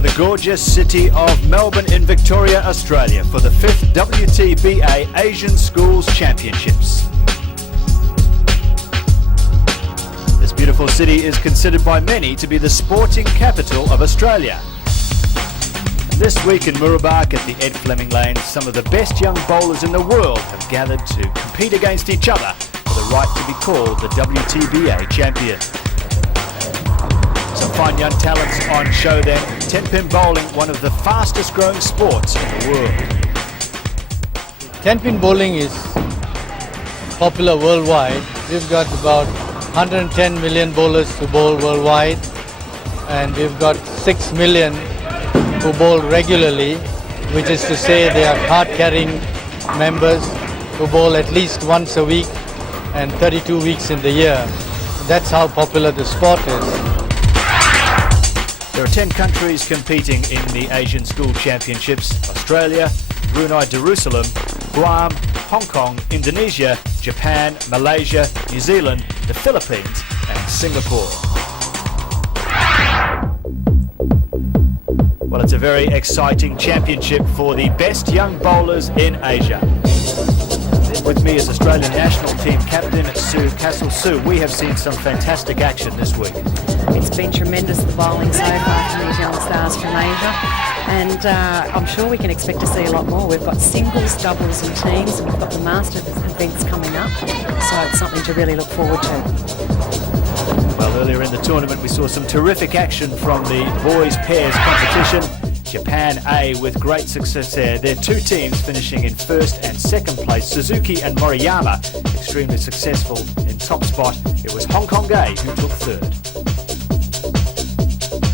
to the gorgeous city of Melbourne in Victoria, Australia for the 5th WTBA Asian Schools Championships. This beautiful city is considered by many to be the sporting capital of Australia. And this week in Mooroolbark at the Ed Fleming Lane, some of the best young bowlers in the world have gathered to compete against each other for the right to be called the WTBA champion. Some fine young talents on show then. Tenpin bowling, one of the fastest growing sports in the world. Tenpin bowling is popular worldwide. We've got about 110 million bowlers who bowl worldwide, and we've got 6 million who bowl regularly, which is to say they are card-carrying members who bowl at least once a week and 32 weeks in the year. That's how popular the sport is. There are 10 countries competing in the Asian School Championships: Australia, Brunei Darussalam, Guam, Hong Kong, Indonesia, Japan, Malaysia, New Zealand, the Philippines and Singapore. Well, it's a very exciting championship for the best young bowlers in Asia. With me is Australian national team captain Sue Castle. We have seen some fantastic action this week. It's been tremendous, the bowling so far from these young stars from Asia, and I'm sure we can expect to see a lot more. We've got singles, doubles and teams, and we've got the Masters events coming up, so it's something to really look forward to. Well, earlier in the tournament we saw some terrific action from the boys pairs competition. Japan A with great success there. Their two teams finishing in first and second place. Suzuki and Moriyama extremely successful in top spot. It was Hong Kong A who took third.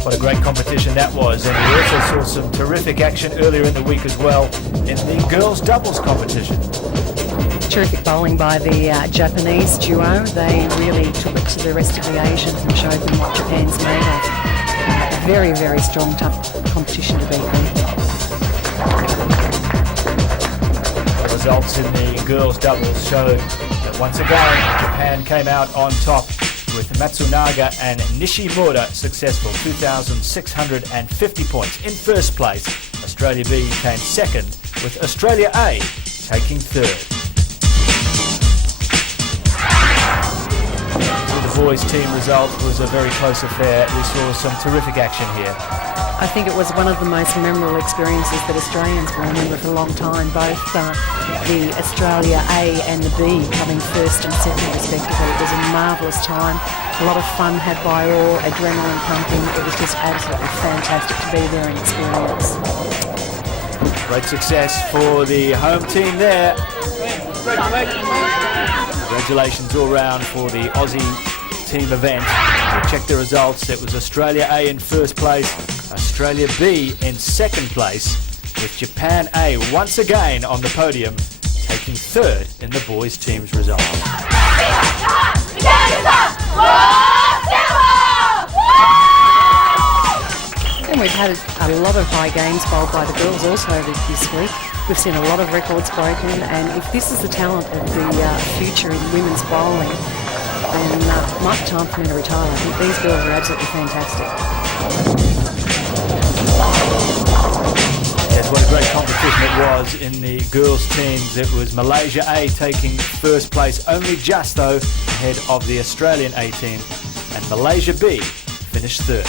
What a great competition that was, and we also saw some terrific action earlier in the week as well in the girls doubles competition. Terrific bowling by the Japanese duo. They really took it to the rest of the Asians and showed them what Japan's made of. A very, very strong, tough competition to beat them. The results in the girls doubles showed that once again Japan came out on top, with Matsunaga and Nishimura successful, 2,650 points. In first place, Australia B came second, with Australia A taking third. The boys' team result was a very close affair. We saw some terrific action here. I think it was one of the most memorable experiences that Australians will remember for a long time, both the Australia A and the B coming first and second respectively. It was a marvellous time, a lot of fun had by all, adrenaline pumping. It was just absolutely fantastic to be there and experience. Great success for the home team there. Congratulations all round for the Aussie team event. We'll check the results. It was Australia A in first place, Australia B in second place, with Japan A once again on the podium, taking third in the boys' team's results. And we've had a lot of high games bowled by the girls also this week. We've seen a lot of records broken, and if this is the talent of the future in women's bowling, then it might be time for me to retire. I think these girls are absolutely fantastic. Yes, what a great competition it was in the girls' teams. It was Malaysia A taking first place, only just though ahead of the Australian A team, and Malaysia B finished third.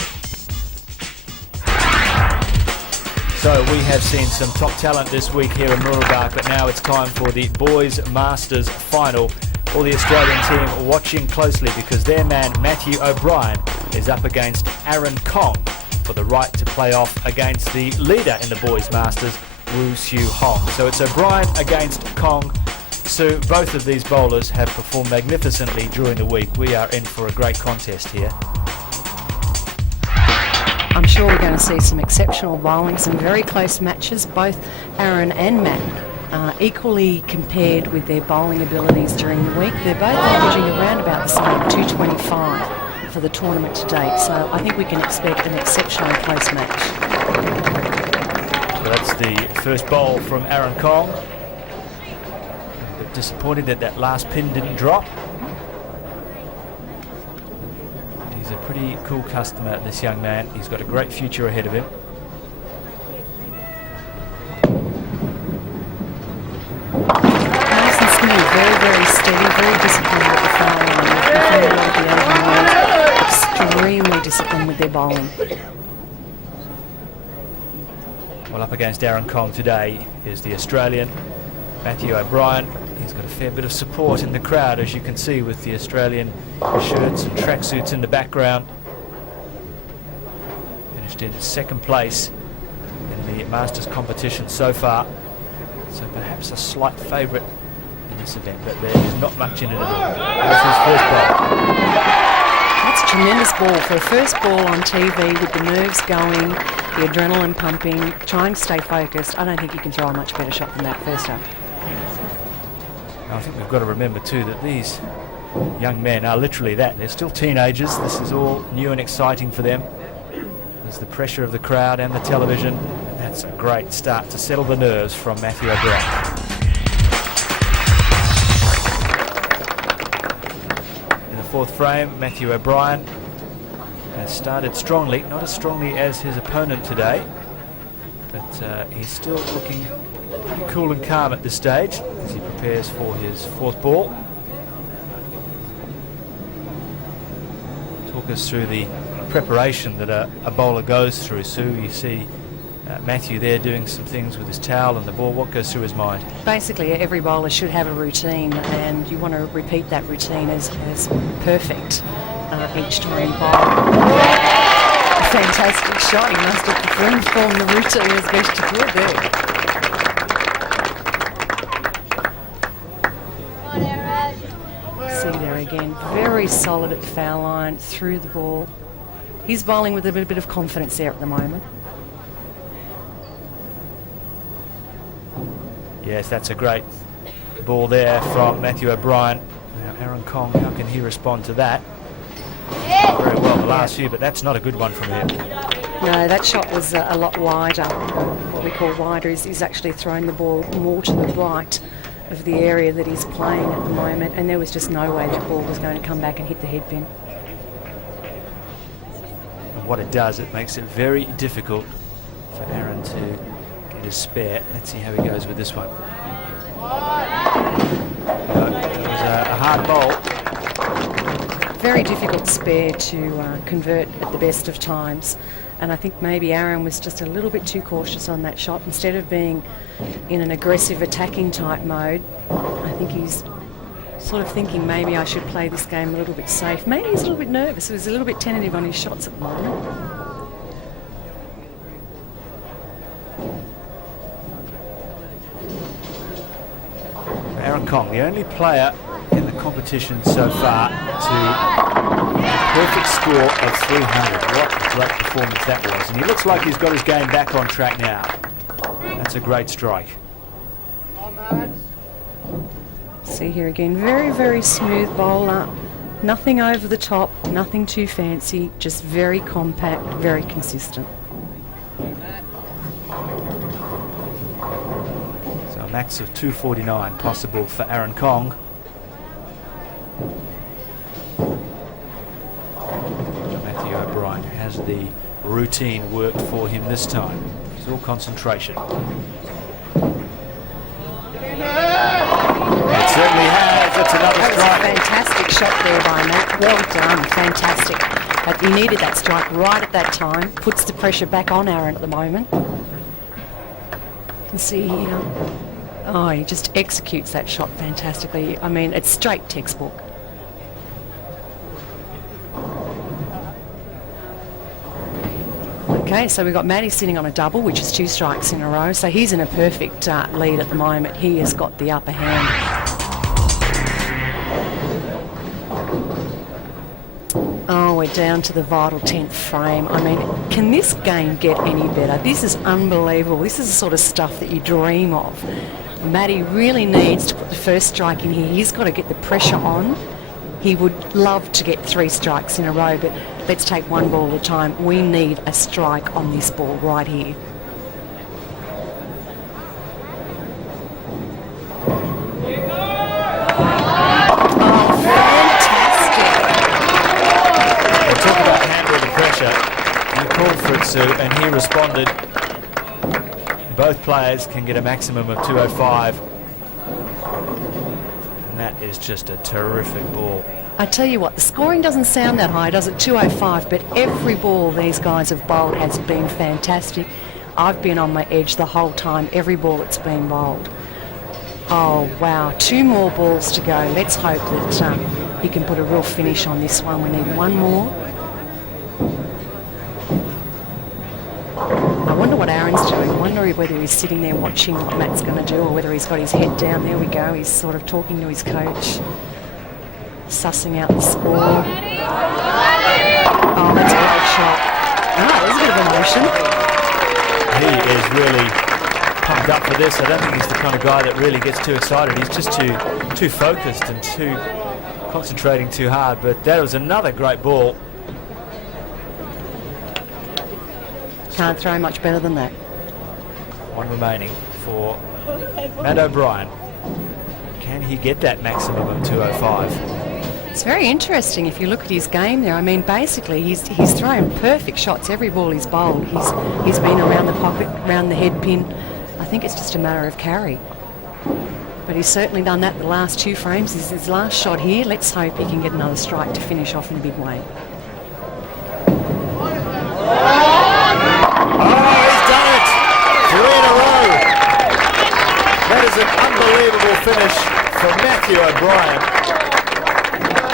So we have seen some top talent this week here in Mooroolbark, but now it's time for the Boys Masters final. All the Australian team watching closely because their man Matthew O'Brien is up against Aaron Kong for the right to play off against the leader in the Boys Masters, Woo Siu Hong. So it's O'Brien against Kong. So both of these bowlers have performed magnificently during the week. We are in for a great contest here. I'm sure we're going to see some exceptional bowling, some very close matches. Both Aaron and Matt equally compared with their bowling abilities during the week. They're both averaging around about the same, 225 for the tournament to date. So I think we can expect an exceptionally close match. So that's the first bowl from Aaron Kong. A bit disappointed that that last pin didn't drop. He's a pretty cool customer, this young man. He's got a great future ahead of him. with their bowling. Well, up against Aaron Kong today is the Australian Matthew O'Brien. He's got a fair bit of support in the crowd, as you can see, with the Australian shirts and tracksuits in the background. Finished in second place in the Masters competition so far, so perhaps a slight favourite in this event, but there is not much in it at all. There's his first ball. That's a tremendous ball for a first ball on TV, with the nerves going, the adrenaline pumping, trying to stay focused. I don't think you can throw a much better shot than that first up. I think we've got to remember too that these young men are literally that. They're still teenagers. This is all new and exciting for them. There's the pressure of the crowd and the television. And that's a great start to settle the nerves from Matthew O'Brien. In the fourth frame, Matthew O'Brien has started strongly, not as strongly as his opponent today, but he's still looking pretty cool and calm at this stage as he prepares for his fourth ball. Talk us through the preparation that a bowler goes through, Sue. You see Matthew there doing some things with his towel and the ball. What goes through his mind? Basically, every bowler should have a routine, and you want to repeat that routine as perfect each time you bowl. A fantastic shot. He must have performed the routine as best you could there. See there again, very solid at the foul line, through the ball. He's bowling with a bit of confidence there at the moment. Yes, that's a great ball there from Matthew O'Brien. Now Aaron Kong, how can he respond to that? Very well the last few, but that's not a good one from him. No, that shot was a lot wider. What we call wider is he's actually thrown the ball more to the right of the area that he's playing at the moment, and there was just no way that ball was going to come back and hit the head pin. And what it does, it makes it very difficult for Aaron to get his spare. Let's see how he goes with this one. No, it was a hard bowl. Very difficult spare to convert at the best of times, and I think maybe Aaron was just a little bit too cautious on that shot. Instead of being in an aggressive attacking type mode, I think he's sort of thinking maybe I should play this game a little bit safe. Maybe he's a little bit nervous. He was a little bit tentative on his shots at the moment. Aaron Kong, the only player in the competition so far to a perfect score of 300. What a great performance that was. And he looks like he's got his game back on track now. That's a great strike. See here again, very, very smooth bowler. Nothing over the top, nothing too fancy, just very compact, very consistent. So a max of 249 possible for Aaron Kong. Matthew O'Brien has the routine worked for him this time. It's all concentration. It certainly has. That's another That strike. was a fantastic shot there by Matt. Well done, fantastic. But he needed that strike right at that time. Puts the pressure back on Aaron at the moment. You can see here. Oh, he just executes that shot fantastically. I mean, it's straight textbook. Okay, so we've got Matty sitting on a double, which is 2 strikes in a row. So he's in a perfect lead at the moment. He has got the upper hand. Oh, we're down to the vital 10th frame. I mean, can this game get any better? This is unbelievable. This is the sort of stuff that you dream of. Matty really needs to put the first strike in here. He's got to get the pressure on. He would love to get 3 strikes in a row, but let's take one ball at a time. We need a strike on this ball right here. Oh, fantastic. We'll talk about handling the pressure. You called for it, Sue, and he responded. Both players can get a maximum of 205. And that is just a terrific ball I tell you what, the scoring doesn't sound that high, does it? 205, but every ball these guys have bowled has been fantastic. I've been on my edge the whole time, every ball that's been bowled. Oh, wow. 2 more balls to go. Let's hope that he can put a real finish on this one. We need 1 more. I wonder what Aaron's doing. I wonder whether he's sitting there watching what Matt's going to do or whether he's got his head down. There we go. He's sort of talking to his coach, sussing out the score. Oh, that's a great shot. Ah, there's a bit of emotion. He is really pumped up for this. I don't think he's the kind of guy that really gets too excited. He's just too focused and too concentrating too hard. But that was another great ball. Can't throw much better than that. 1 remaining for Matt O'Brien. Can he get that maximum of 205? It's very interesting if you look at his game there. I mean, basically, he's thrown perfect shots. Every ball he's bowled, he's been around the pocket, around the head pin. I think it's just a matter of carry. But he's certainly done that the last 2 frames. This is his last shot here. Let's hope he can get another strike to finish off in a big way. Oh, he's done it! 3 in a row. That is an unbelievable finish for Matthew O'Brien.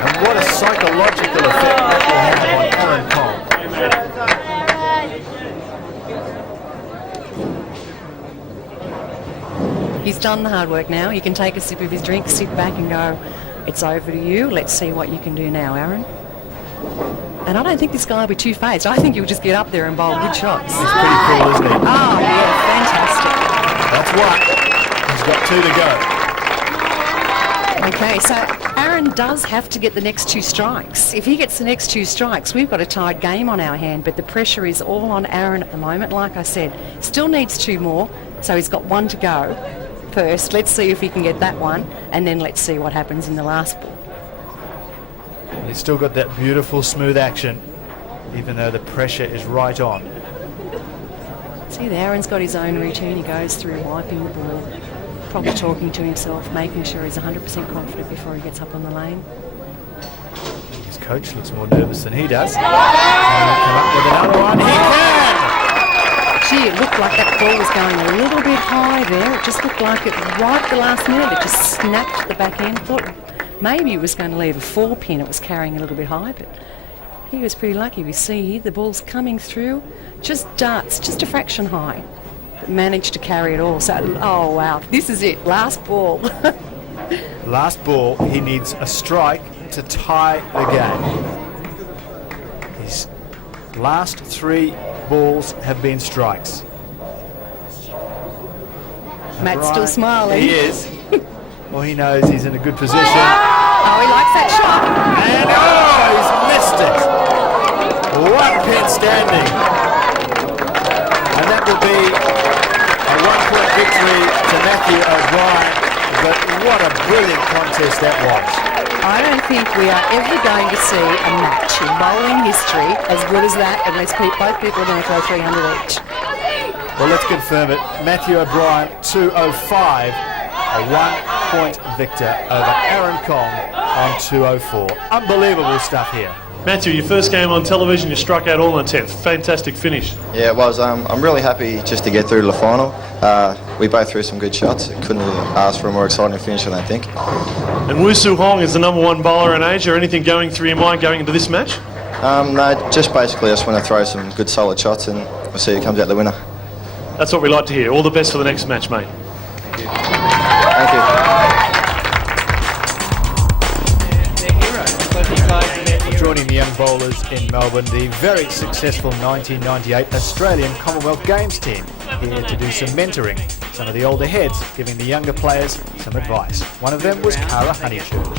And what a psychological effect that will have on Aaron Cole. He's done the hard work now. He can take a sip of his drink, sit back and go, it's over to you. Let's see what you can do now, Aaron. And I don't think this guy will be too phased. I think he'll just get up there and bowl good shots. He's pretty cool, isn't he? Oh, yeah, fantastic. That's what. He's got 2 to go. Okay, so Aaron does have to get the next 2 strikes. If he gets the next 2 strikes, we've got a tied game on our hand, but the pressure is all on Aaron at the moment. Like I said, still needs 2 more, so he's got 1 to go. First, let's see if he can get that one, and then let's see what happens in the last ball. He's still got that beautiful smooth action, even though the pressure is right on. See, Aaron's got his own routine. He goes through wiping the ball, probably talking to himself, making sure he's 100% confident before he gets up on the lane. His coach looks more nervous than he does. Can he come up with another one? He can! Gee, it looked like that ball was going a little bit high there. It just looked like it right at the last minute. It just snapped the back end. Thought maybe it was going to leave a 4 pin. It was carrying a little bit high, but he was pretty lucky. We see here the ball's coming through, just darts, just a fraction high, but managed to carry it all. So, oh wow, this is it, last ball. Last ball, he needs a strike to tie the game. His last 3 balls have been strikes. Matt's still smiling. He is. Well, he knows he's in a good position. Oh, he likes that shot. And oh, he's missed it. 1 pin standing. And that will be a 1-point victory to Matthew O'Brien. But what a brilliant contest that was. I don't think we are ever going to see a match in bowling history as good as that unless both people are going to throw 300 each. Well, let's confirm it. Matthew O'Brien, 205. A 1-point victor over Aaron Kong on 204. Unbelievable stuff here. Matthew, your first game on television, you struck out all in the 10th. Fantastic finish. Yeah, it was. I'm really happy just to get through to the final. We both threw some good shots. Couldn't have asked for a more exciting finish, I don't think. And Woo Soo Hong is the #1 bowler in Asia. Anything going through your mind going into this match? No, just basically I just want to throw some good solid shots and we'll see who comes out the winner. That's what we like to hear. All the best for the next match, mate. Thank you. Joining the young bowlers in Melbourne, the very successful 1998 Australian Commonwealth Games team, here to do some mentoring. Some of the older heads giving the younger players some advice. One of them was Cara Honeychurch.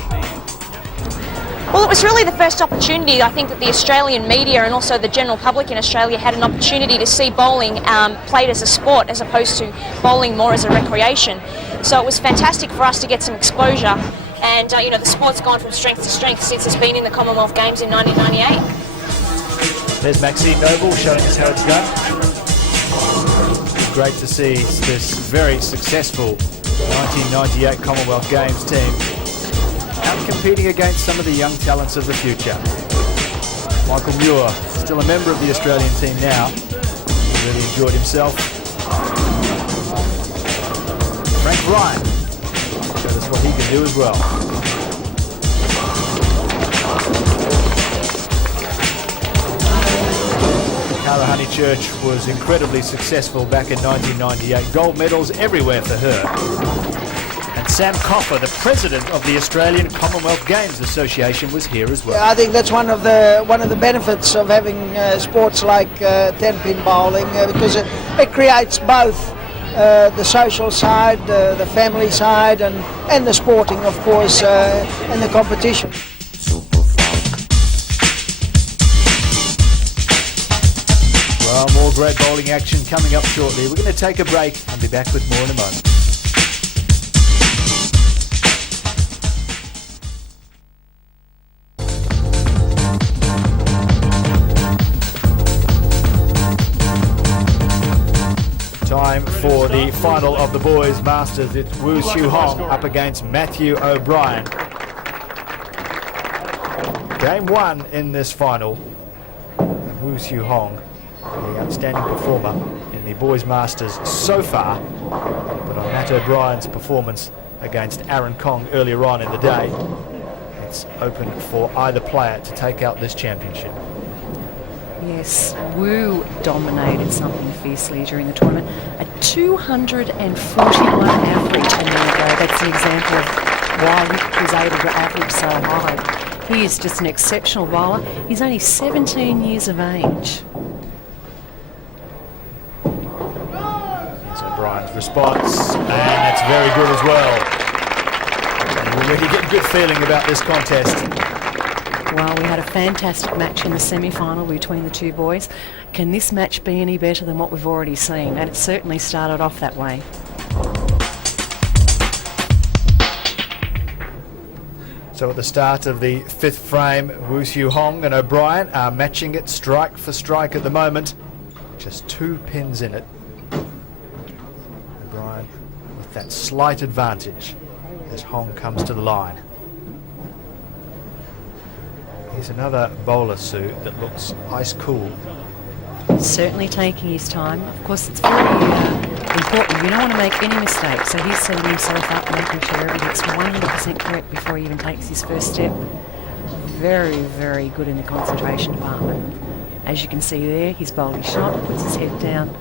Well, it was really the first opportunity, I think, that the Australian media and also the general public in Australia had an opportunity to see bowling played as a sport as opposed to bowling more as a recreation. So it was fantastic for us to get some exposure. And, you know, the sport's gone from strength to strength since it's been in the Commonwealth Games in 1998. There's Maxine Noble showing us how it's done. Great to see this very successful 1998 Commonwealth Games team but competing against some of the young talents of the future. Michael Muir, still a member of the Australian team now. He really enjoyed himself. Frank Ryan showed us what he can do as well. Cara Honeychurch was incredibly successful back in 1998. Gold medals everywhere for her. And Sam Coffer, the president of the Australian Commonwealth Games Association, was here as well. I think that's one of the benefits of having sports like tenpin bowling, because it creates both the social side, the family side, and the sporting, of course, and the competition. Well, more great bowling action coming up shortly. We're going to take a break and be back with more in a moment. Time for the final of the boys' Masters. It's Woo Siu Hong up against Matthew O'Brien. Game one in this final. Woo Siu Hong, the outstanding performer in the boys' Masters so far, but on Matt O'Brien's performance against Aaron Kong earlier on in the day, it's open for either player to take out this championship. Yes, Wu dominated something fiercely during the tournament. A 241 average a minute ago. That's an example of why he was able to average so high. He is just an exceptional bowler. He's only 17 years of age. That's O'Brien's response, and that's very good as well. And we really get a good feeling about this contest. Well, we had a fantastic match in the semi-final between the two boys. Can this match be any better than what we've already seen? And it certainly started off that way. So at the start of the fifth frame, Woo Siu Hong and O'Brien are matching it strike for strike at the moment. Just 2 pins in it. O'Brien with that slight advantage as Hong comes to the line. He's another bowler, Sue, that looks ice cool. Certainly taking his time. Of course, it's very important. You don't want to make any mistakes. So he's setting himself up, making sure everything's 100% correct before he even takes his first step. Very, very good in the concentration department. As you can see there, he's bowled his shot, puts his head down.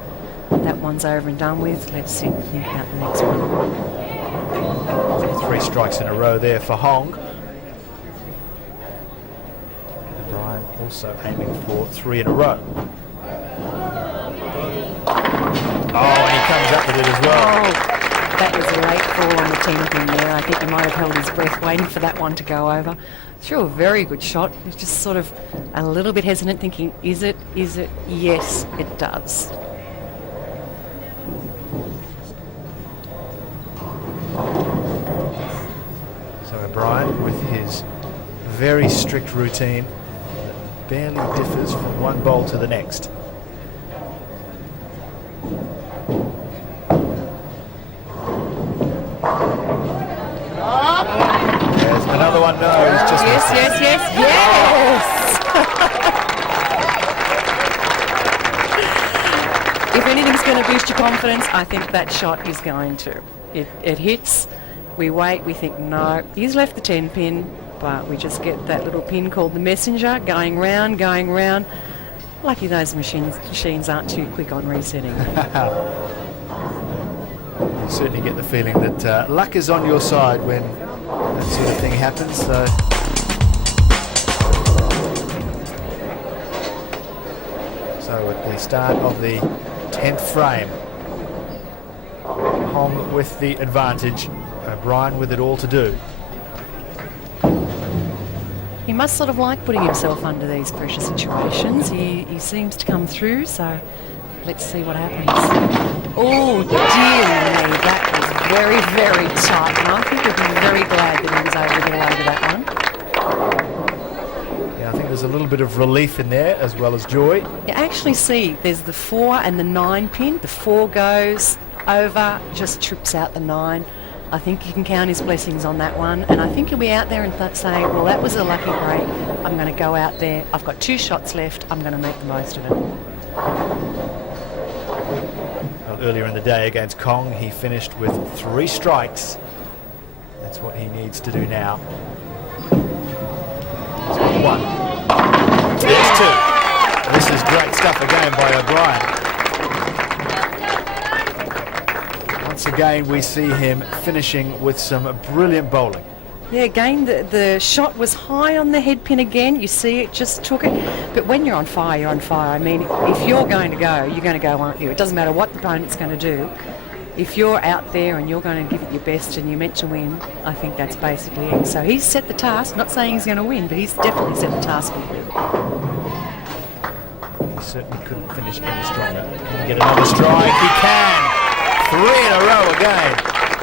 That one's over and done with. Let's see and think about the next one. So 3 strikes in a row there for Hong. O'Brien also aiming for 3 in a row. Oh, and he comes up with it as well. Oh, that was a late fall on the tenpin there. I think he might have held his breath waiting for that one to go over. Threw a very good shot. He's just sort of a little bit hesitant, thinking, is it? Is it? Yes, it does. So O'Brien with his very strict routine that barely differs from one bowl to the next. There's another one. No, he's just Yes, yes, yes, yes! If anything's going to boost your confidence, I think that shot is going to. It hits, we wait, we think, no, he's left the 10 pin, but we just get that little pin called the messenger, going round, going round. Lucky those machines aren't too quick on resetting. You certainly get the feeling that luck is on your side when that sort of thing happens. So at the start of the 10th frame, Hong with the advantage, O'Brien with it all to do. He must sort of like putting himself under these pressure situations. He seems to come through, so let's see what happens. Oh dear me, that was very, very tight, and I think we'd be very glad that he was able to get over that one. Yeah, I think there's a little bit of relief in there as well as joy. You actually see there's the 4 and the 9 pin. The 4 goes over, just trips out the 9. I think he can count his blessings on that one, and I think he'll be out there and say, well, that was a lucky break. I'm going to go out there. I've got 2 shots left. I'm going to make the most of it. Well, earlier in the day against Kong, he finished with 3 strikes. That's what he needs to do now. He's got 1. There's 2. This is great stuff again by O'Brien. Once again, we see him finishing with some brilliant bowling. Yeah, again, the shot was high on the head pin again. You see it just took it. But when you're on fire, you're on fire. I mean, if you're going to go, you're going to go, aren't you? It doesn't matter what the opponent's going to do. If you're out there and you're going to give it your best and you're meant to win, I think that's basically it. So he's set the task, not saying he's going to win, but he's definitely set the task for him. He certainly couldn't finish any stronger. Can he get another strike? He can! 3 in a row again.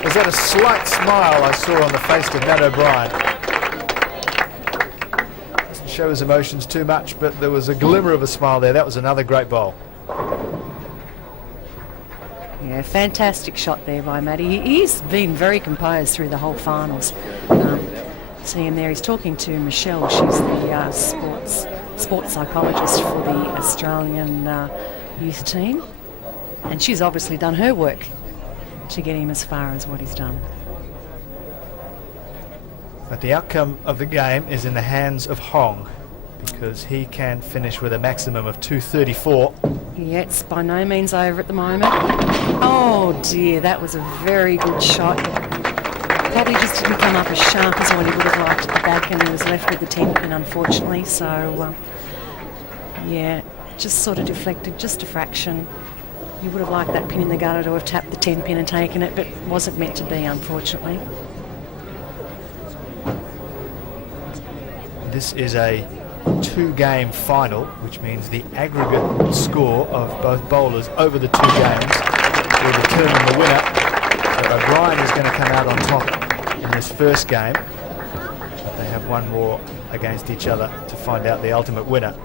Was that a slight smile I saw on the face of Matt O'Brien? Doesn't show his emotions too much, but there was a glimmer of a smile there. That was another great bowl. Yeah, fantastic shot there by Matty. He's been very composed through the whole finals. See him there, he's talking to Michelle. She's the sports psychologist for the Australian youth team. And she's obviously done her work to get him as far as what he's done. But the outcome of the game is in the hands of Hong, because he can finish with a maximum of 234. Yeah, it's by no means over at the moment. Oh dear, that was a very good shot. Probably just didn't come up as sharp as what he would have liked at the back, and he was left with the tenpin, unfortunately. So, yeah, just sort of deflected just a fraction. You would have liked that pin in the gutter to have tapped the 10 pin and taken it, but wasn't meant to be, unfortunately. This is a 2-game final, which means the aggregate score of both bowlers over the 2 games will determine the winner. So O'Brien is going to come out on top in this first game, but they have one more against each other to find out the ultimate winner.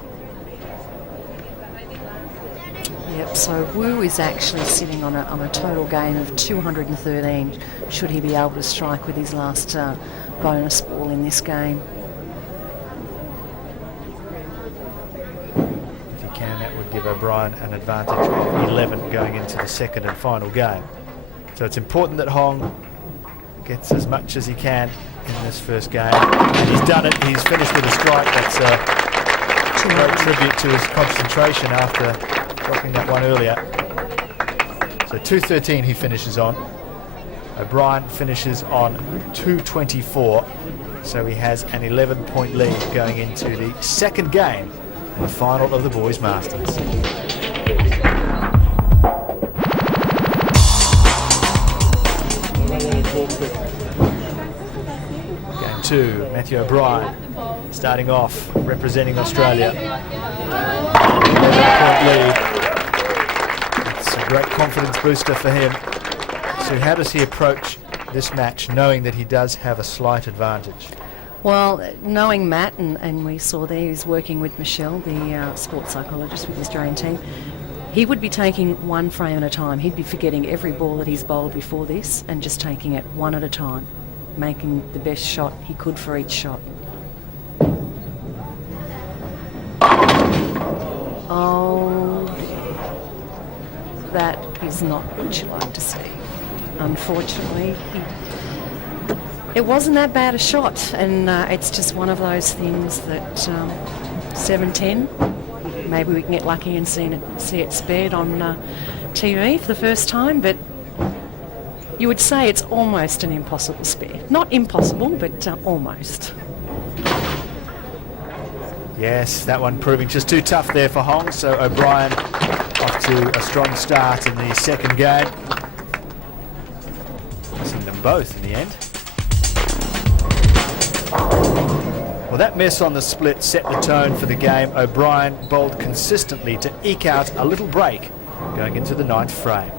Yep, so Wu is actually sitting on a total game of 213, should he be able to strike with his last bonus ball in this game. If he can, that would give O'Brien an advantage of 11 going into the second and final game. So it's important that Hong gets as much as he can in this first game. And he's done it. He's finished with a strike. That's a great tribute to his concentration after dropping that one earlier. So 213 he finishes on. O'Brien finishes on 224. So he has an 11-point lead going into the second game in the final of the Boys Masters. Game 2, Matthew O'Brien starting off, representing Australia. 11-point lead. It's a great confidence booster for him. So how does he approach this match, knowing that he does have a slight advantage? Well, knowing Matt, and we saw there he's working with Michelle, the sports psychologist with the Australian team, he would be taking 1 frame at a time. He'd be forgetting every ball that he's bowled before this and just taking it 1 at a time, making the best shot he could for each shot. Oh, that is not what you like to see. Unfortunately, it wasn't that bad a shot, and it's just one of those things that 7-10, maybe we can get lucky and see it spared on TV for the first time, but you would say it's almost an impossible spare. Not impossible, but almost. Yes, that one proving just too tough there for Hong, so O'Brien off to a strong start in the second game. Missing them both in the end. Well, that miss on the split set the tone for the game. O'Brien bowled consistently to eke out a little break going into the 9th frame.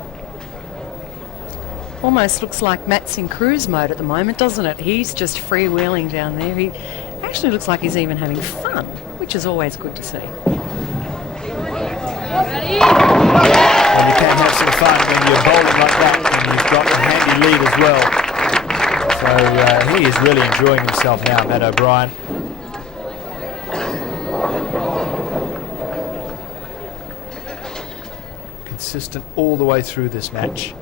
Almost looks like Matt's in cruise mode at the moment, doesn't it? He's just freewheeling down there. He actually looks like he's even having fun, which is always good to see. And you can have some fun when you're bowling like that and you've got a handy lead as well. So he is really enjoying himself now, Matt O'Brien. Consistent all the way through this match.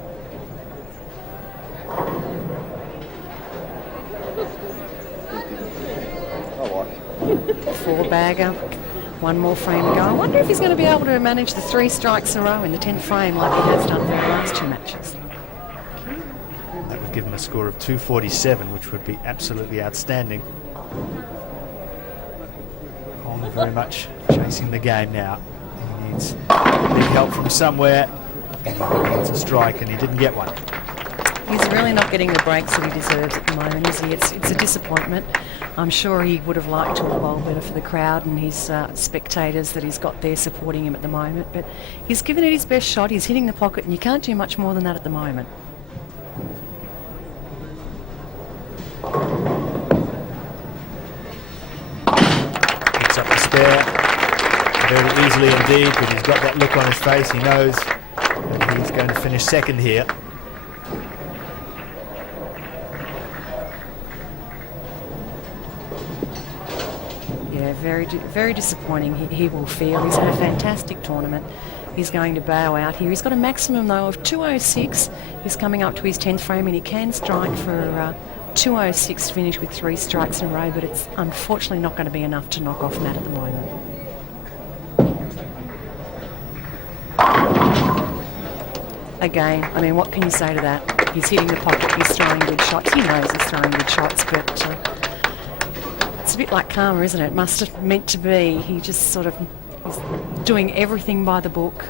Four bagger, one more frame to go. I wonder if he's going to be able to manage the 3 strikes in a row in the 10th frame like he has done for the last 2 matches. That would give him a score of 247, which would be absolutely outstanding. Hong very much chasing the game now. He needs big help from somewhere. And he needs a strike, and he didn't get one. He's really not getting the breaks that he deserves at the moment, is he? It's a disappointment. I'm sure he would have liked to have bowled better for the crowd and his spectators that he's got there supporting him at the moment. But he's given it his best shot. He's hitting the pocket, and you can't do much more than that at the moment. Picks up the spare very easily indeed, but he's got that look on his face. He knows that he's going to finish second here. Yeah, very disappointing. He will feel. He's had a fantastic tournament. He's going to bow out here. He's got a maximum though of 206. He's coming up to his 10th frame, and he can strike for 206 to finish with 3 strikes in a row, but it's unfortunately not going to be enough to knock off Matt at the moment. Again, I mean, what can you say to that? He's hitting the pocket, he's throwing good shots. He knows he's throwing good shots, but it's a bit like karma, isn't it? Must have meant to be. He just sort of is doing everything by the book.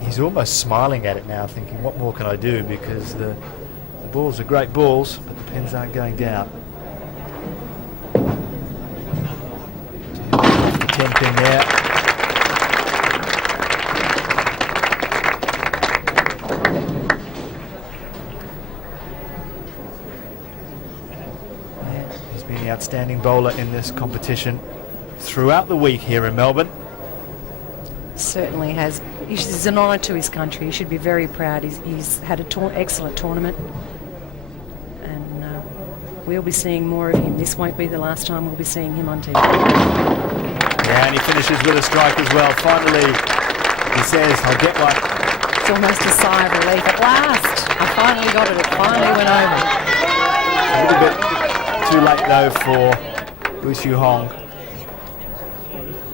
He's almost smiling at it now, thinking, what more can I do? Because the balls are great balls, but the pins aren't going down. Tenpin there. He's been the outstanding bowler in this competition throughout the week here in Melbourne. Certainly has. He's an honour to his country. He should be very proud. He's had an excellent tournament, and we'll be seeing more of him. This won't be the last time we'll be seeing him on TV. Yeah, and he finishes with a strike as well. Finally, he says, I'll get one. It's almost a sigh of relief. At last, I finally got it. It finally went over. A little bit too late though for Woo Hong.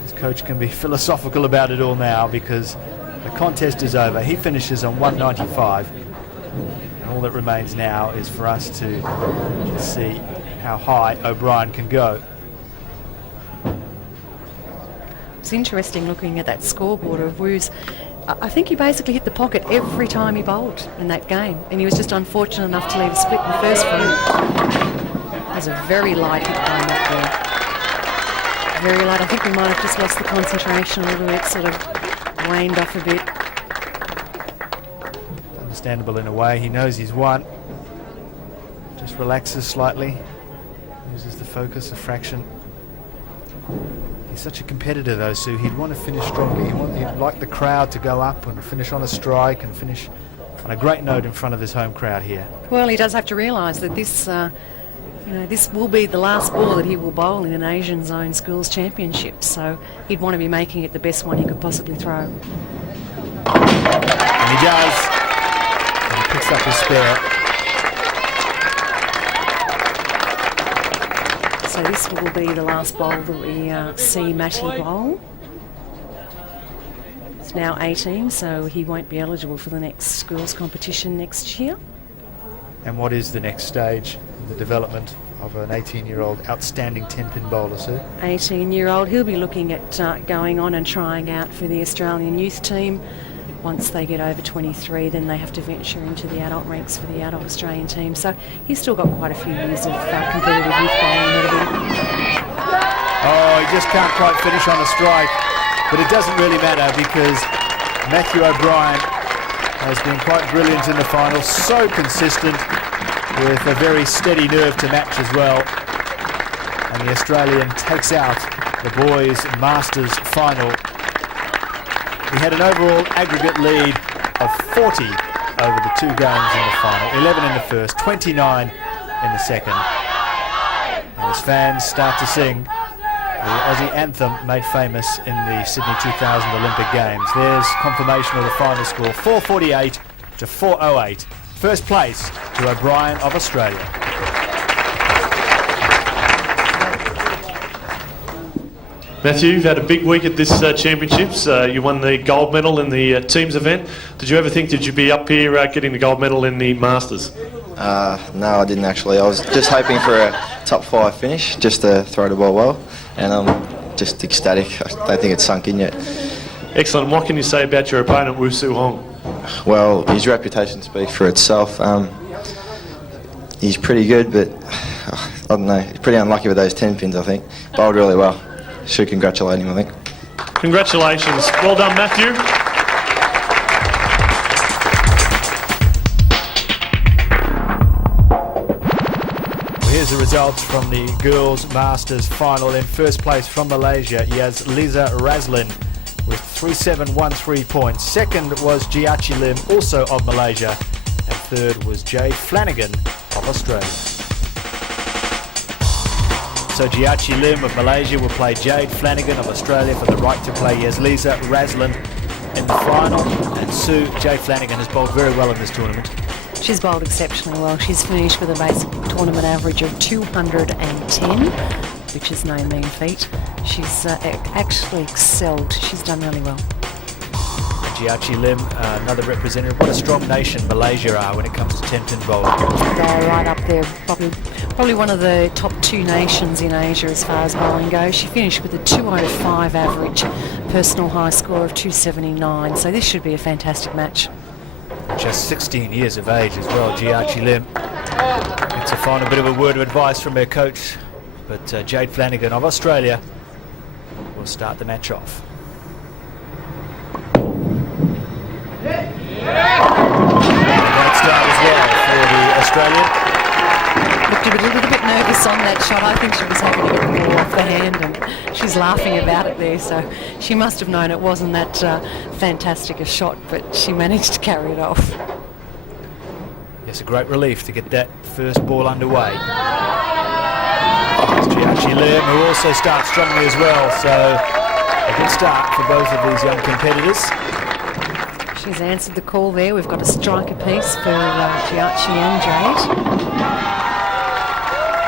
His coach can be philosophical about it all now because the contest is over. He finishes on 195. And all that remains now is for us to see how high O'Brien can go. It's interesting looking at that scoreboard of Woo's. I think he basically hit the pocket every time he bowled in that game, and he was just unfortunate enough to leave a split in the first frame. It was a very light hit by that there. Very light. I think we might have just lost the concentration a little bit, sort of waned off a bit. Understandable in a way. He knows he's won. Just relaxes slightly. Loses the focus a fraction. He's such a competitor though, Sue. He'd want to finish strongly. He'd like the crowd to go up and finish on a strike and finish on a great note in front of his home crowd here. Well, he does have to realise that this, this will be the last ball that he will bowl in an Asian Zone Schools Championship. So he'd want to be making it the best one he could possibly throw. And he does. And he picks up his spare. So this will be the last bowl that we see Matty bowl. It's now 18, so he won't be eligible for the next schools competition next year. And what is the next stage in the development of an 18-year-old outstanding 10-pin bowler, Sue? 18-year-old, he'll be looking at going on and trying out for the Australian youth team. Once they get over 23, then they have to venture into the adult ranks for the adult Australian team. So he's still got quite a few years of competitive youth bowling ahead of him. Oh, he just can't quite finish on a strike. But it doesn't really matter because Matthew O'Brien has been quite brilliant in the final. So consistent with a very steady nerve to match as well. And the Australian takes out the boys' Masters final. He had an overall aggregate lead of 40 over the 2 games in the final. 11 in the first, 29 in the second. And as fans start to sing the Aussie anthem made famous in the Sydney 2000 Olympic Games, there's confirmation of the final score, 448 to 408. First place to O'Brien of Australia. Matthew, you've had a big week at this championships. You won the gold medal in the teams event. Did you ever think that you'd be up here getting the gold medal in the Masters? No, I didn't actually. I was just hoping for a top 5 finish, just to throw the ball well, and I'm just ecstatic. I don't think it's sunk in yet. Excellent. What can you say about your opponent, Wu Su Hong? Well, his reputation speaks for itself. He's pretty good, but I don't know. He's pretty unlucky with those 10 pins, I think. Bowled really well. Should congratulate him, I think. Congratulations. Well done, Matthew. Well, here's the results from the Girls Masters final. In first place from Malaysia, Yazliza Razlin with 3713 points. Second was Jiachi Lim, also of Malaysia. And third was Jade Flanagan of Australia. So Jiachi Lim of Malaysia will play Jade Flanagan of Australia for the right to play Yazliza Razlin in the final. And Jade Flanagan has bowled very well in this tournament. She's bowled exceptionally well. She's finished with a basic tournament average of 210, which is no mean feat. She's actually excelled. She's done really well. Jiachi Lim, another representative. What a strong nation Malaysia are when it comes to Tenpin bowling. They're right up there, probably one of the top 2 nations in Asia as far as bowling goes. She finished with a 205 average, personal high score of 279, so this should be a fantastic match. Just 16 years of age as well, Jiachi Lim. Gets a final bit of a word of advice from her coach, but Jade Flanagan of Australia will start the match off. Start as well for the Australian. Looked a little bit nervous on that shot. I think she was hoping to get the ball off the hand, and she's laughing about it there, so she must have known it wasn't that fantastic a shot, but she managed to carry it off. Yes, a great relief to get that first ball underway. It's Jiachi Lim, who also starts strongly as well, so a good start for both of these young competitors. She's answered the call there. We've got a striker piece for Jiachi and Jade.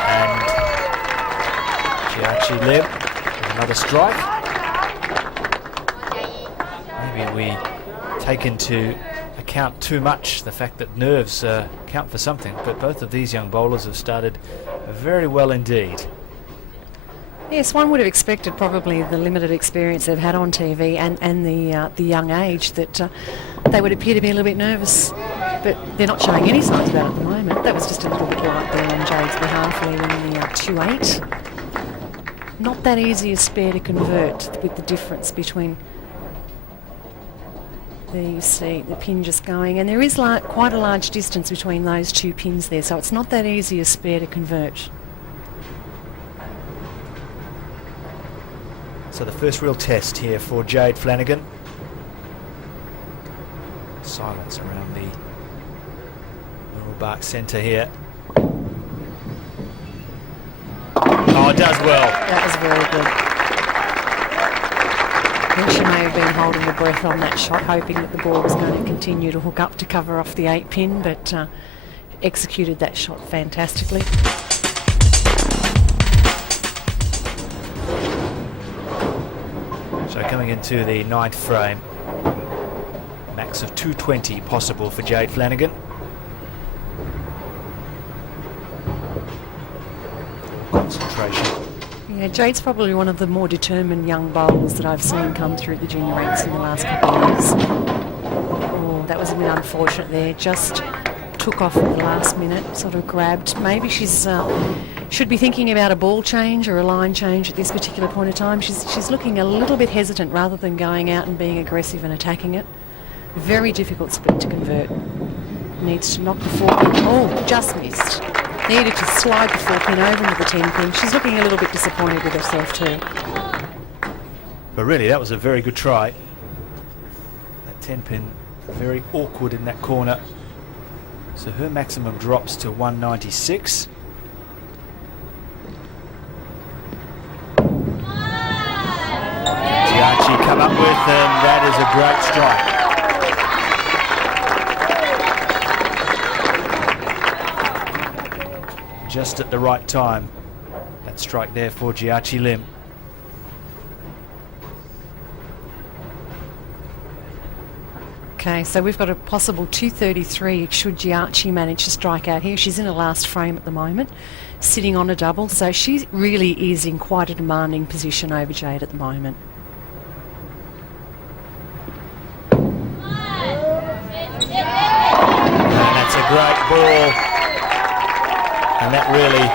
And Jiachi Lim with another strike. Maybe we take into account too much the fact that nerves count for something, but both of these young bowlers have started very well indeed. Yes, one would have expected probably the limited experience they've had on TV and the young age that they would appear to be a little bit nervous, but they're not showing any signs of that at the moment. That was just a little bit light there on Jade's behalf, leaving the 2-8. Not that easy a spare to convert with the difference between there you see the pin just going, and there is quite a large distance between those 2 pins there, so it's not that easy a spare to convert. So the first real test here for Jade Flanagan. Silence around the Muralbark centre here. Oh, it does well. That was very good. I think she may have been holding her breath on that shot, hoping that the ball was going to continue to hook up to cover off the 8 pin, but executed that shot fantastically. So coming into the 9th frame, max of 220 possible for Jade Flanagan. Concentration. Yeah, Jade's probably one of the more determined young bowlers that I've seen come through the junior ranks in the last couple of years. Oh, that was a bit unfortunate there. Just took off at the last minute, sort of grabbed. Maybe she's should be thinking about a ball change or a line change at this particular point in time. She's looking a little bit hesitant rather than going out and being aggressive and attacking it. Very difficult split to convert. Needs to knock the 4 pin. Oh, just missed. Needed to slide the 4 pin over into the 10 pin. She's looking a little bit disappointed with herself too. But really, that was a very good try. That 10 pin, very awkward in that corner. So her maximum drops to 196. Giachi come up with, and that is a great strike. Just at the right time. That strike there for Giachi Lim. Okay, so we've got a possible 233 should Giachi manage to strike out here. She's in her last frame at the moment, sitting on a double, so she really is in quite a demanding position over Jade at the moment. And that's a great ball. And that really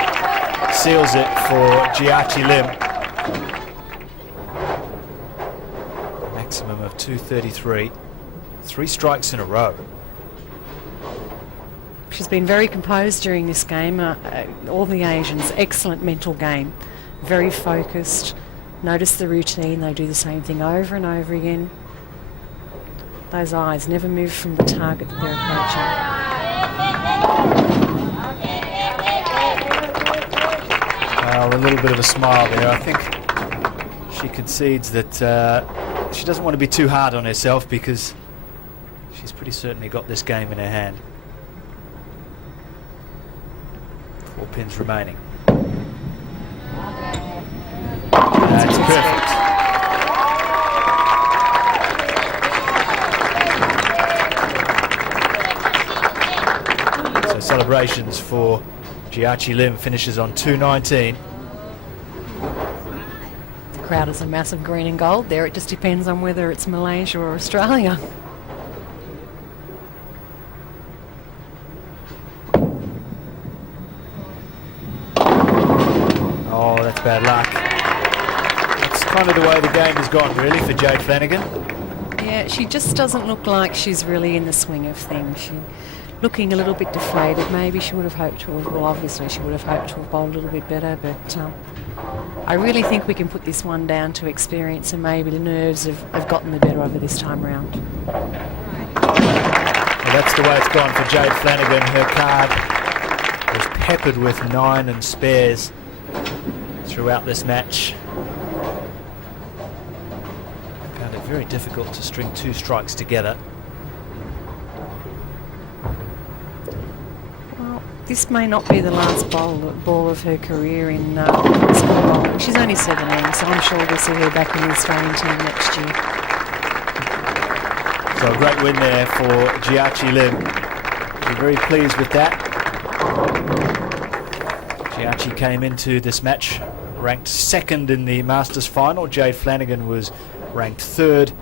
seals it for Giachi Lim. Maximum of 233. 3 strikes in a row. She's been very composed during this game. All the Asians, excellent mental game. Very focused. Notice the routine. They do the same thing over and over again. Those eyes never move from the target that they're approaching. Well, a little bit of a smile there. I think she concedes that she doesn't want to be too hard on herself because she's pretty certainly got this game in her hand. 4 pins remaining. That's perfect. So celebrations for Giachi Lim finishes on 219. The crowd is a massive green and gold there. It just depends on whether it's Malaysia or Australia. Oh, that's bad luck. That's kind of the way the game has gone, really, for Jade Flanagan. Yeah, she just doesn't look like she's really in the swing of things. She's looking a little bit deflated. Maybe she would have hoped to have, well, obviously she would have hoped to have bowled a little bit better, but I really think we can put this one down to experience, and maybe the nerves have gotten the better of her this time round. Well, that's the way it's gone for Jade Flanagan. Her card was peppered with 9 and spares throughout this match. Found it very difficult to string 2 strikes together. Well, this may not be the last ball of her career in sport bowling. She's only 17, so I'm sure we'll see her back in the Australian team next year. So a great win there for Giachi Lim. We're very pleased with that. Giachi came into this match ranked 2nd in the Masters final. Jade Flanagan was ranked 3rd.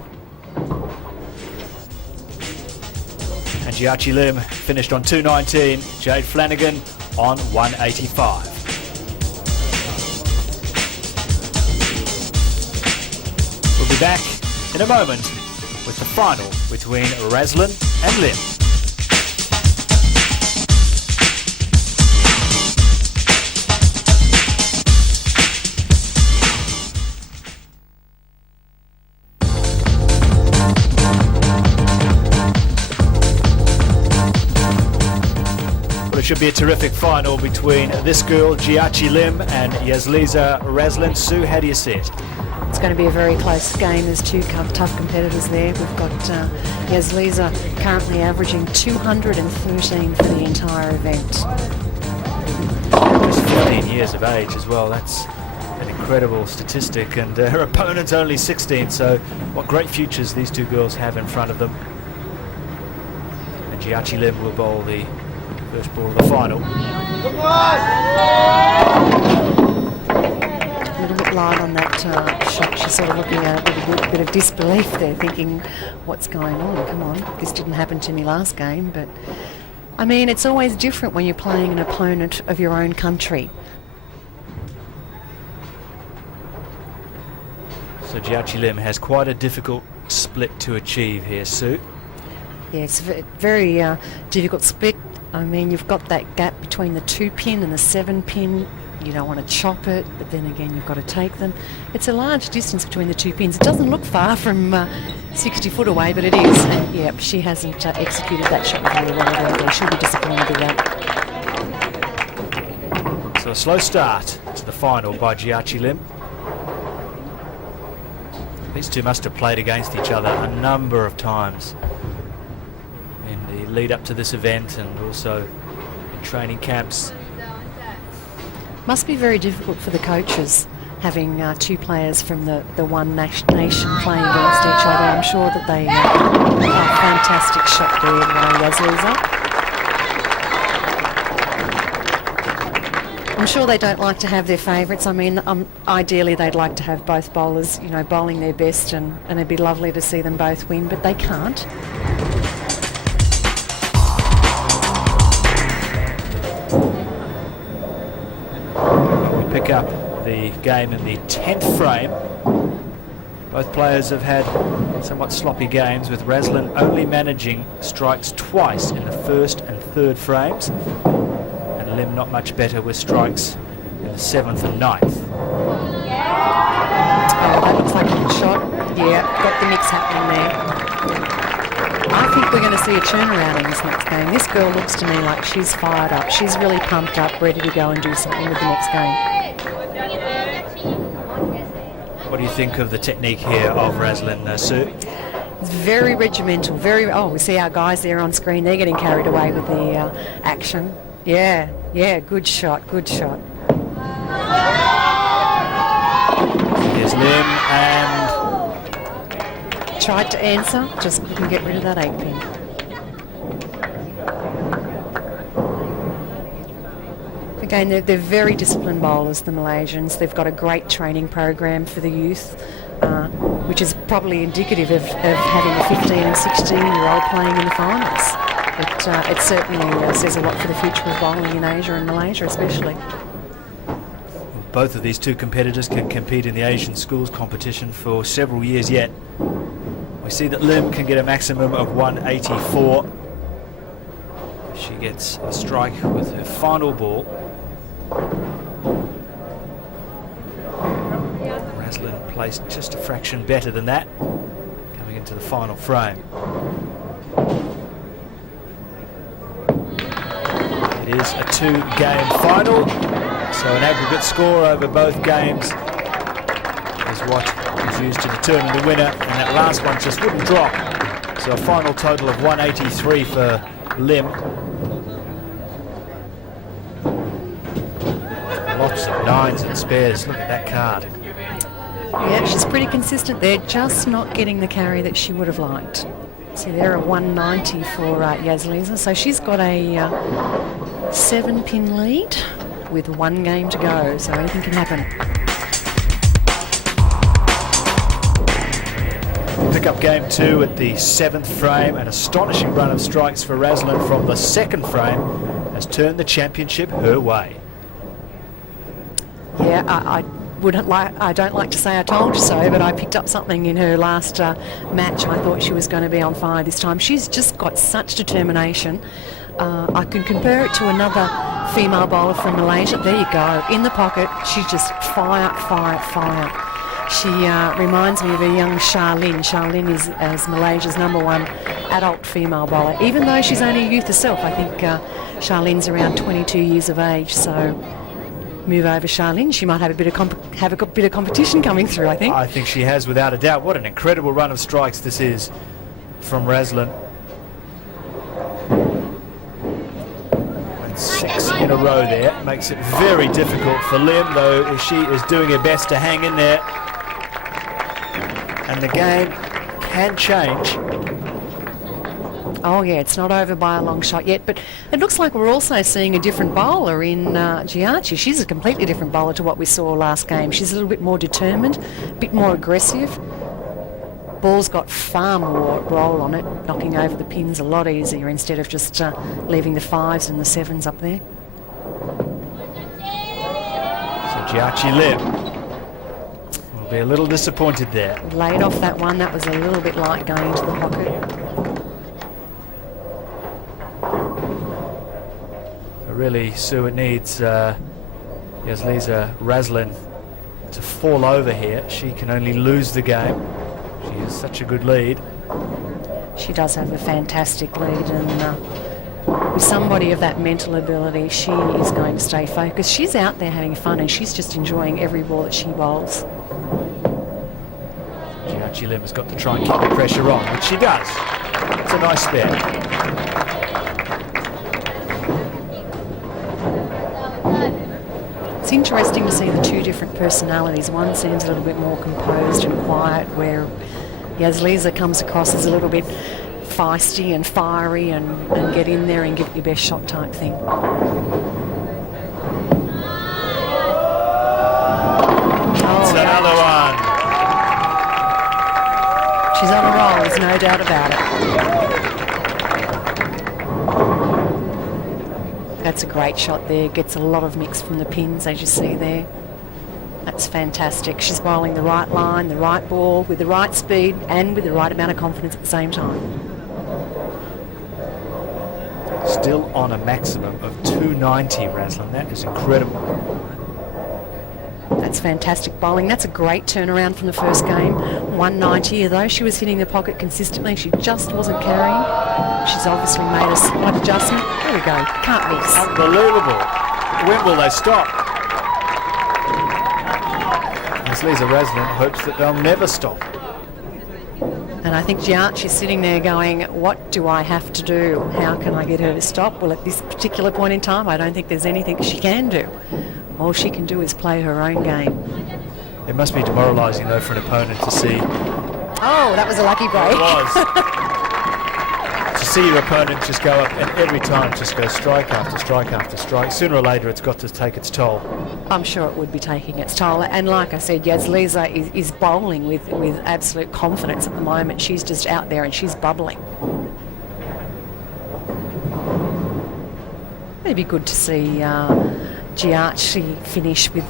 And Giachi Lim finished on 219. Jade Flanagan on 185. We'll be back in a moment with the final between Razlan and Lim. Well, it should be a terrific final between this girl, Giachi Lim, and Yazliza Razlan. Sue, how do you see it? It's going to be a very close game. There's 2 tough competitors there. We've got Yazliza currently averaging 213 for the entire event. Just 15 years of age as well. That's an incredible statistic. And her opponent's only 16, so what great futures these 2 girls have in front of them. And Giachi Lim will bowl the first ball of the final. A little bit light on that shot. She's sort of looking at it with a bit of disbelief there, thinking, what's going on? Come on, this didn't happen to me last game. But, I mean, it's always different when you're playing an opponent of your own country. So Giachi Lim has quite a difficult split to achieve here, Sue. Yeah, it's a very difficult split. I mean, you've got that gap between the 2 pin and the 7 pin. You don't want to chop it, but then again you've got to take them. It's a large distance between the two pins. It doesn't look far from 60 foot away, but it is. And yeah, she hasn't executed that shot very well. They should be disappointed with that. So a slow start to the final by Jiachi Lim. These two must have played against each other a number of times in the lead up to this event and also in training camps. Must be very difficult for the coaches having two players from the one nation playing against each other. I'm sure that they have a fantastic shot there by Yazliza. I'm sure they don't like to have their favourites. I mean, ideally they'd like to have both bowlers, you know, bowling their best, and it'd be lovely to see them both win, but they can't. We pick up the game in the 10th frame. Both players have had somewhat sloppy games, with Razlan only managing strikes twice in the first and third frames, and Lim not much better with strikes in the 7th and 9th. Oh, that looks like a good shot. Yeah, got the mix happening there. I think we're going to see a turnaround in this next game. This girl looks to me like she's fired up. She's really pumped up, ready to go and do something with the next game. What do you think of the technique here of Razlan, Sue? It's very regimental, very... Oh, we see our guys there on screen. They're getting carried away with the action. Yeah, good shot, good shot. Here's Lim and... Tried to answer, just couldn't get rid of that 8-pin. Again, they're very disciplined bowlers, the Malaysians. They've got a great training program for the youth, which is probably indicative of having a 15 and 16-year-old playing in the finals. It certainly says a lot for the future of bowling in Asia and Malaysia especially. Both of these two competitors can compete in the Asian schools competition for several years yet. We see that Lim can get a maximum of 184. She gets a strike with her final ball. Razlan placed just a fraction better than that, coming into the final frame. It is a 2-game final, so an aggregate score over both games is what is used to determine the winner, and that last one just wouldn't drop. So a final total of 183 for Lim. Lots of 9s and spares. Look at that card. Yeah, she's pretty consistent there, just not getting the carry that she would have liked. See, there are 190 for Yazliza, so she's got a 7-pin lead with 1 game to go, so anything can happen. Pick up game 2 at the 7th frame. An astonishing run of strikes for Razlan from the 2nd frame has turned the championship her way. Yeah, I don't like to say I told you so, but I picked up something in her last match. I thought she was going to be on fire this time. She's just got such determination. I can compare it to another female bowler from Malaysia. There you go, in the pocket. She's just fire. She reminds me of a young Charlene. Charlene is Malaysia's #1 adult female bowler. Even though she's only a youth herself, I think Charlene's around 22 years of age. So move over, Charlene. She might have a bit of competition coming through, I think. I think she has, without a doubt. What an incredible run of strikes this is from Razlan. And 6 in a row there. Makes it very difficult for Lim, though she is doing her best to hang in there. And the game can change. Oh yeah, it's not over by a long shot yet, but it looks like we're also seeing a different bowler in Jiachi. She's a completely different bowler to what we saw last game. She's a little bit more determined, a bit more aggressive. Ball's got far more roll on it, knocking over the pins a lot easier instead of just leaving the 5s and the 7s up there. So Jiachi Lim will be a little disappointed there. Laid off that one. That was a little bit light going into the pocket. Really, Sue, it needs Yazliza Razlin to fall over here. She can only lose the game. She has such a good lead. She does have a fantastic lead, and with somebody of that mental ability, she is going to stay focused. She's out there having fun, and she's just enjoying every ball that she bowls. Jiachi Lim has got to try and keep the pressure on, which she does. It's a nice spare. It's interesting to see the two different personalities. One seems a little bit more composed and quiet, where Yazliza comes across as a little bit feisty and fiery and get in there and give it your best shot type thing. It's another one. She's on a roll, there's no doubt about it. That's a great shot there. Gets a lot of mix from the pins, as you see there. That's fantastic. She's bowling the right line, the right ball, with the right speed and with the right amount of confidence at the same time. Still on a maximum of 290, Razlin. That is incredible. That's fantastic bowling. That's a great turnaround from the first game. 190, although she was hitting the pocket consistently, she just wasn't carrying. She's obviously made a slight adjustment. There we go. Can't miss. Unbelievable. When will they stop? Yazliza Razlin hopes that they'll never stop. And I think Jiachi's sitting there going, what do I have to do? How can I get her to stop? Well, at this particular point in time, I don't think there's anything she can do. All she can do is play her own game. It must be demoralising, though, for an opponent to see. Oh, that was a lucky break. It was. To see your opponent just go up and every time just go strike after strike after strike. Sooner or later, it's got to take its toll. I'm sure it would be taking its toll. And like I said, Yazliza is bowling with absolute confidence at the moment. She's just out there and she's bubbling. It'd be good to see Jiachi finish with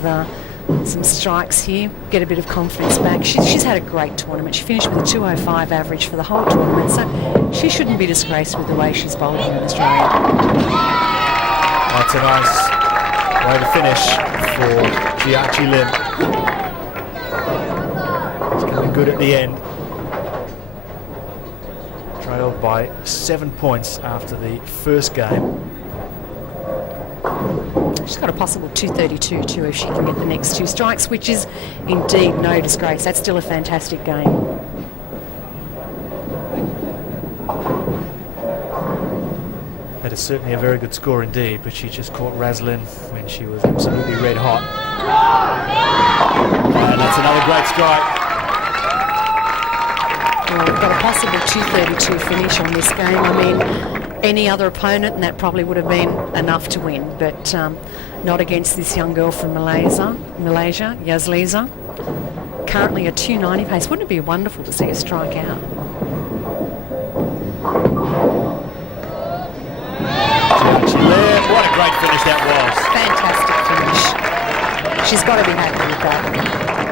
some strikes here, get a bit of confidence back. She's had a great tournament. She finished with a 205 average for the whole tournament, so she shouldn't be disgraced with the way she's bowling in Australia. That's a nice way to finish for Jiachi Lim. It's going to be good at the end. Trailed by 7 points after the first game. She's got a possible 232 too if she can get the next two strikes, which is indeed no disgrace. That's still a fantastic game. That is certainly a very good score indeed, but she just caught Razlin when she was absolutely red hot. And that's another great strike. Well, we've got a possible 232 finish on this game. I mean, any other opponent, and that probably would have been enough to win, but not against this young girl from Malaysia, Yazliza. Currently a 290 pace. Wouldn't it be wonderful to see her strike out? What a great finish that was. Fantastic finish. She's got to be happy with that.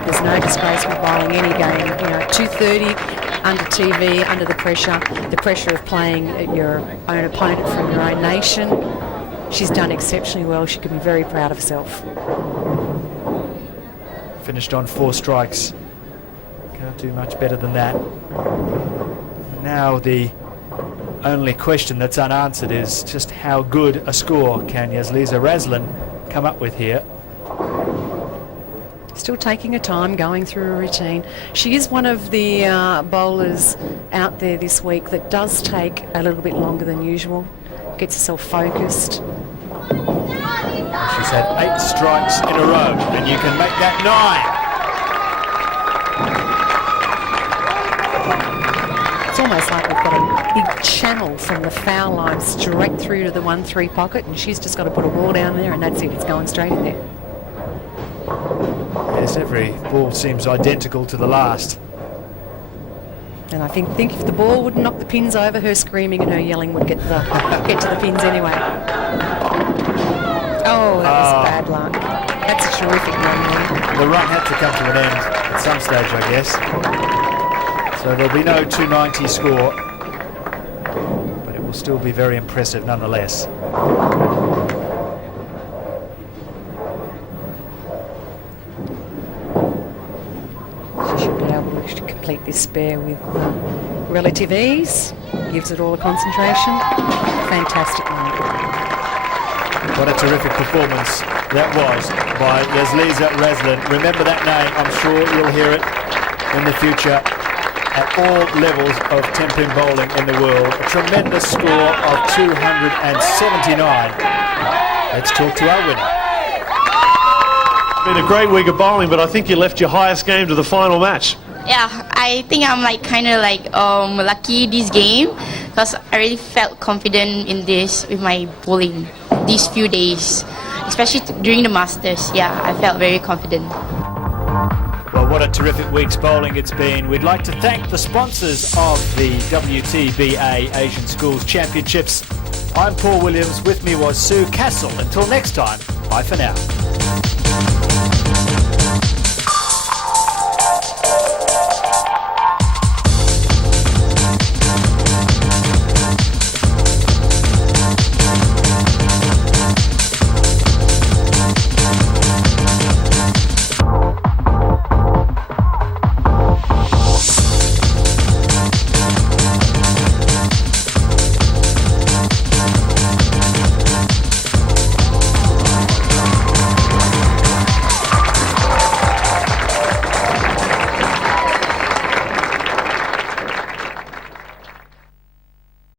There's no disgrace with bowling any game. You know, 230 under TV, under the pressure of playing your own opponent from your own nation. She's done exceptionally well. She can be very proud of herself. Finished on 4 strikes. Can't do much better than that. Now the only question that's unanswered is just how good a score can Yazliza Razlin come up with here. Still taking her time, going through her routine. She is one of the bowlers out there this week that does take a little bit longer than usual. Gets herself focused. She's had 8 strikes in a row, and you can make that 9. It's almost like we've got a big channel from the foul line straight through to the 1-3 pocket, and she's just got to put a ball down there, and that's it. It's going straight in there. Yes, every ball seems identical to the last. And I think if the ball wouldn't knock the pins over, her screaming and her yelling would get to the pins anyway. Oh, that was bad luck. That's a terrific run there. The run had to come to an end at some stage, I guess. So there'll be no 290 score, but it will still be very impressive nonetheless. managed to complete this spare with relative ease. Gives it all a concentration. Fantastic moment. What a terrific performance that was by Yasliza Razlan. Remember that name, I'm sure you'll hear it in the future at all levels of Tenpin bowling in the world. A tremendous score of 279. Let's talk to our winner. Been a great week of bowling, but I think you left your highest game to the final match. Yeah, I think I'm lucky this game because I really felt confident in this with my bowling these few days, especially during the Masters. Yeah, I felt very confident. Well, what a terrific week's bowling it's been. We'd like to thank the sponsors of the WTBA Asian Schools Championships. I'm Paul Williams. With me was Sue Castle. Until next time, bye for now.